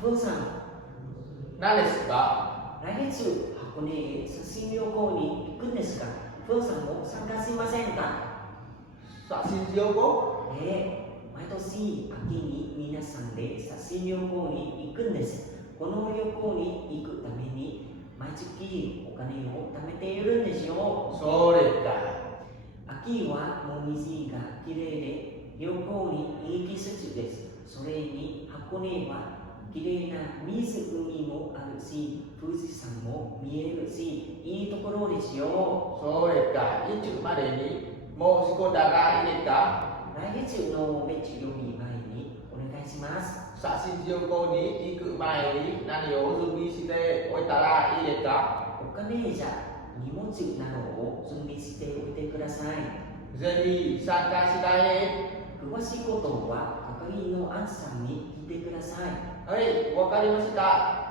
ふんさん、何ですか？来月箱根へ写真旅行に行くんですが、ふんさんも参加しませんか？写真旅行？毎年秋に皆さんで写真旅行に行くんです。この旅行に行くために毎月お金を貯めているんですよ。それか。秋はもみじがきれいで旅行にいい季節です。それに箱根はきれいな湖もあるし、富士山も見えるし、いいところですよ。それか。いつまでに申し込んだらいいですか？来月の別より前にお願いします。写真旅行に行く前に何を準備しておいたらいいですか？お金じゃ荷物などを準備しておいてください。ぜひ参加したい。詳しいことは係員のアンさんに聞いてください。はい、わかりました。